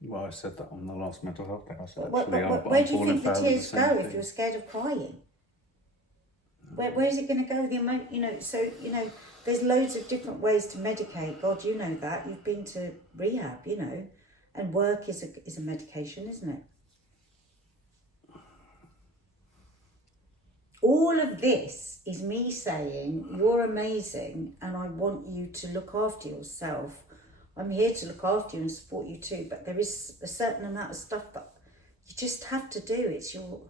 Well, I said that on the last mental health day. I said, where do you think the tears go if you're scared of crying? Where is it going to go? There's loads of different ways to medicate. God, you know that. You've been to rehab, and work is a medication, isn't it? All of this is me saying, you're amazing and I want you to look after yourself. I'm here to look after you and support you too, but there is a certain amount of stuff that you just have to do. It's your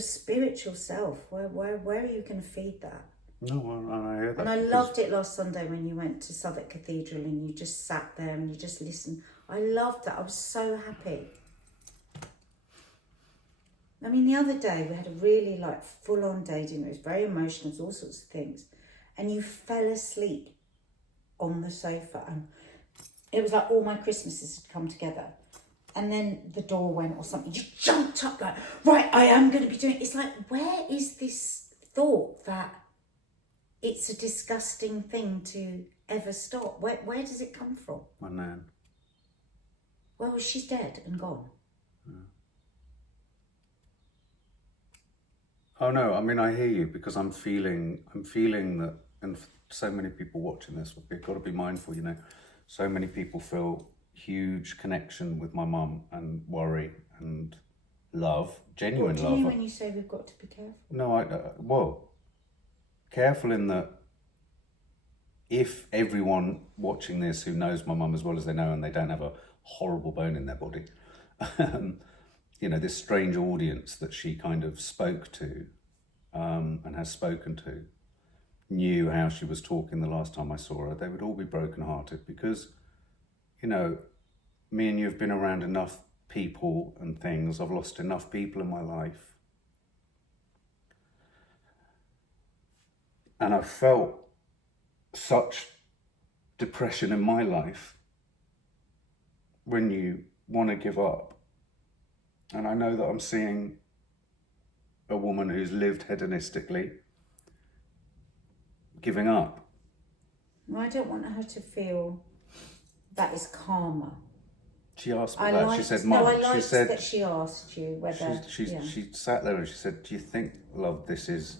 spiritual self. Where are you going to feed that? No, I hear that. And I loved it last Sunday when you went to Southwark Cathedral and you just sat there and you just listened. I loved that. I was so happy. I mean, the other day we had a really full-on day dinner. It was very emotional, all sorts of things. And you fell asleep on the sofa. And it was like all my Christmases had come together. And then the door went or something. You jumped up like, right, I am going to be doing it. It's like, where is this thought that it's a disgusting thing to ever stop? Where does it come from? My nan. Well, she's dead and gone. Oh no, I mean I hear you, because I'm feeling that, and so many people watching this, we've got to be mindful, so many people feel huge connection with my mum and worry and love, genuine love. What do you mean when you say we've got to be careful? No, careful in that if everyone watching this who knows my mum as well as they know, and they don't have a horrible bone in their body, you know, this strange audience that she kind of spoke to and has spoken to, knew how she was talking the last time I saw her, they would all be brokenhearted because, you know, me and you have been around enough people and things. I've lost enough people in my life. And I felt such depression in my life when you want to give up. And I know that I'm seeing a woman who's lived hedonistically giving up. Well, I don't want her to feel that is karma. She asked me that. She said, "Mum," I she said that she asked you whether she sat there and she said, "Do you think, love, this is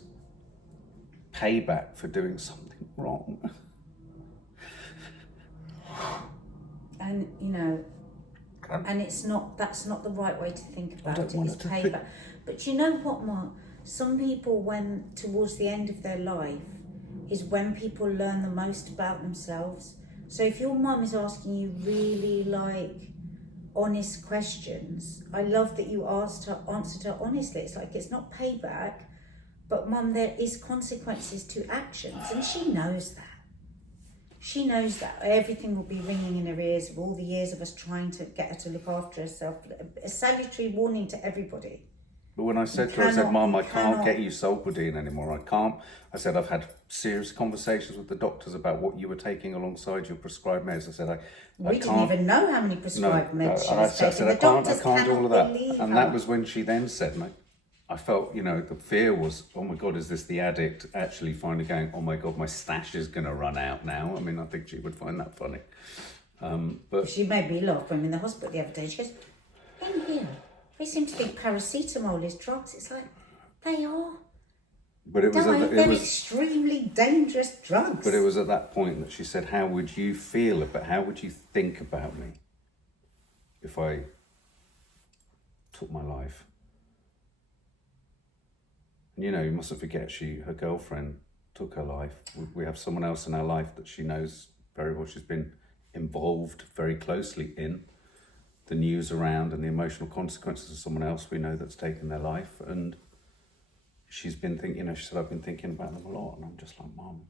payback for doing something wrong?" And you know, and that's not the right way to think about it. It's payback. But you know what, Mark? Some people, when towards the end of their life, is when people learn the most about themselves. So if your mum is asking you really honest questions, I love that you answered her honestly. It's like, it's not payback, but mum, there is consequences to actions, and she knows that. She knows that everything will be ringing in her ears of all the years of us trying to get her to look after herself. A salutary warning to everybody. But when I said to her, I said, "Mum, I can't get you Solpadeine anymore. I can't." I said, "I've had serious conversations with the doctors about what you were taking alongside your prescribed meds." I said, we didn't even know how many prescribed meds she was taking. I can't do all of that. And that was when she then said, I felt, you know, the fear was, oh my God, is this the addict actually finally going, oh my God, my stash is going to run out now? I mean, I think she would find that funny. But she made me laugh when I'm in the hospital the other day. She goes, "In here, they seem to think paracetamol is drugs." It's like, they are. But it was they're extremely dangerous drugs. But it was at that point that she said, "How would you feel about? How would you think about me if I took my life?" And you know, you mustn't forget, her girlfriend took her life. We have someone else in our life that she knows very well. She's been involved very closely in the news around and the emotional consequences of someone else we know that's taken their life. And she's been thinking, you know, she said, "I've been thinking about them a lot." And I'm just like, "Mum,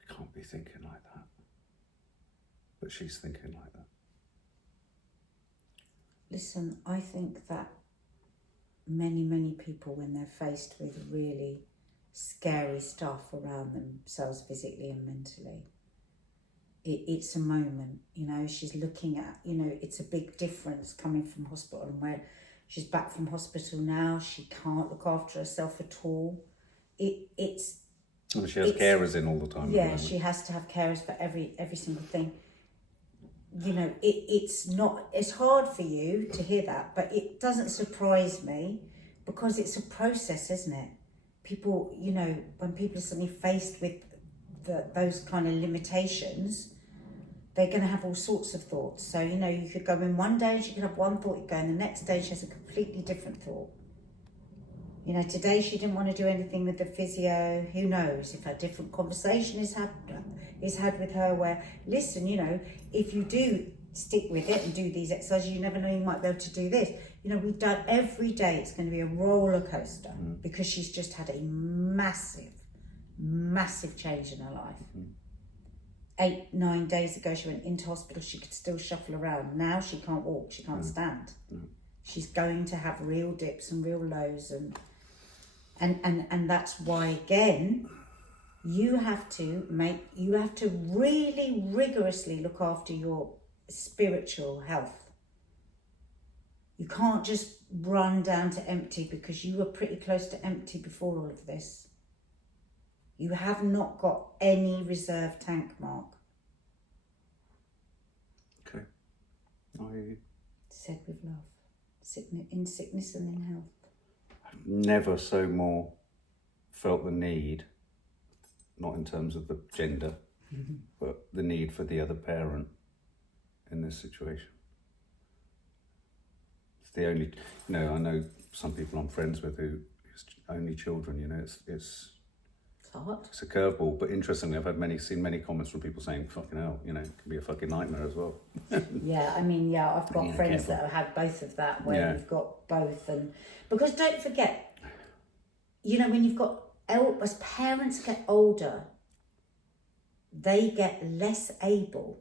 we can't be thinking like that." But she's thinking like that. Listen, I think that many people, when they're faced with really scary stuff around themselves physically and mentally, it's a moment, you know. She's looking at, you know, it's a big difference coming from hospital, and where she's back from hospital now, she can't look after herself at all. It's well, she has carers in all the time. Yeah, she has to have carers for every single thing. You know, it's hard for you to hear that, but it doesn't surprise me, because it's a process, isn't it? People, you know, when people are suddenly faced with those kind of limitations, they're going to have all sorts of thoughts. So, you know, you could go in one day, she could have one thought, you go in the next day, she has a completely different thought. You know, today she didn't want to do anything with the physio. Who knows if a different conversation is had with her, where, listen, you know, if you do stick with it and do these exercises, you never know, you might be able to do this. You know, we've done every day, it's going to be a roller coaster, because she's just had a massive change in her life. 8-9 days ago, she went into hospital, she could still shuffle around. Now she can't walk, she can't stand. She's going to have real dips and real lows, and that's why, again, you have to really rigorously look after your spiritual health. You can't just run down to empty, because you were pretty close to empty before all of this. You have not got any reserve tank, Mark. Okay. I said with love, in sickness and in health. I've never so more felt the need, not in terms of the gender, but the need for the other parent in this situation. It's the only, you know, I know some people I'm friends with whose only children, you know, it's hard. it's a curveball. But interestingly, I've seen many comments from people saying, "Fucking hell," you know, it can be a fucking nightmare as well. Yeah, I mean, yeah, I've got friends careful. that have had both of that, where you've got both, and because don't forget, you know, when you've got as parents get older, they get less able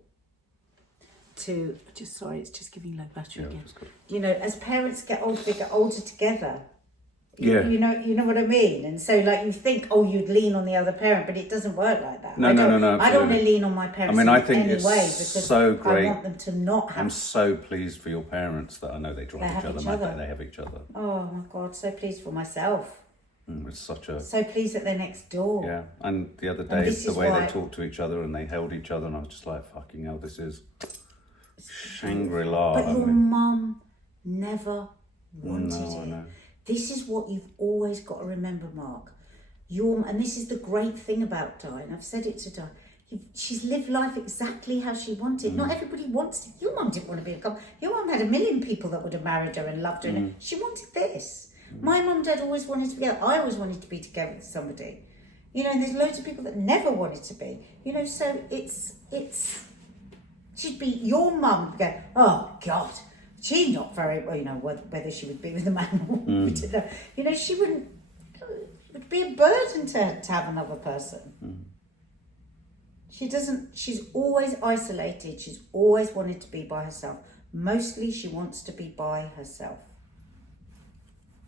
to. Sorry, it's just giving low battery again. You know, as parents get older, they get older together. Yeah. You know what I mean? And so, like, you think, oh, you'd lean on the other parent, but it doesn't work like that. No, I don't absolutely. want to lean on my parents I think in any it's way, because so great. I want them to not have... I'm so pleased for your parents that I know they drive each other mad, they have each other. Oh, my God, so pleased for myself. It's such a... So pleased that they're next door. Yeah, and the other day, the way they talked to each other and they held each other, and I was just like, fucking hell, this is Shangri-La. But your mum never wanted No, I it. know. This is what you've always got to remember, Mark. And this is the great thing about Di, and I've said it to Di. She's lived life exactly how she wanted. Not everybody wants it. Your mum didn't want to be a couple. Your mum had a million people that would have married her and loved her. And she wanted this. My mum and dad always wanted to be together. I always wanted to be together with somebody. You know, and there's loads of people that never wanted to be. You know, so it's she'd be your mum would go, oh God, she's not very well, you know, whether she would be with a man or we don't know. You know, she wouldn't, it would be a burden to have another person. She's always isolated. She's always wanted to be by herself. Mostly she wants to be by herself.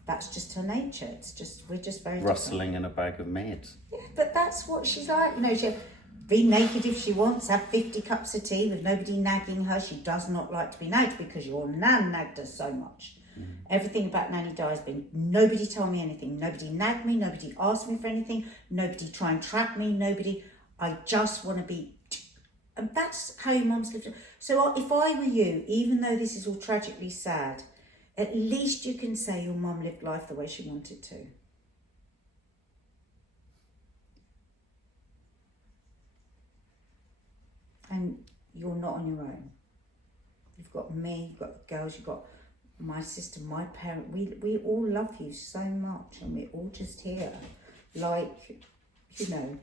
That's just her nature. We're just very Rustling in a bag of meds. Yeah, but that's what she's like. You know, she'll be naked if she wants, have 50 cups of tea with nobody nagging her. She does not like to be nagged because your nan nagged her so much. Everything about Nanny Dy has been, nobody told me anything. Nobody nagged me. Nobody asked me for anything. Nobody try and trap me. Nobody. I just want to be... And that's how your mum's lived. So if I were you, even though this is all tragically sad, at least you can say your mum lived life the way she wanted to. And you're not on your own. You've got me, you've got the girls, you've got my sister, my parent. We all love you so much, and we're all just here. Like, you know,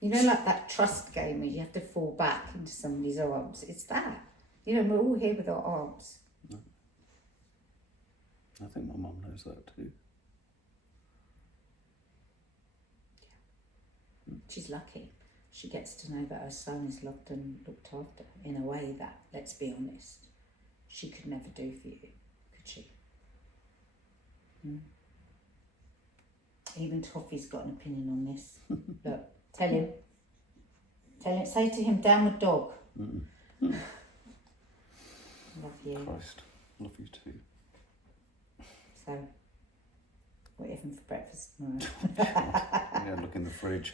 like that trust game where you have to fall back into somebody's arms. It's that. You know, we're all here with our arms. I think my mum knows that too. She's lucky. She gets to know that her son is loved and looked after in a way that, let's be honest, she could never do for you, could she? Even Toffee's got an opinion on this. Look, tell him, say to him, downward dog. Love you. Christ, love you too. So, what are you having for breakfast tomorrow? Yeah, look in the fridge.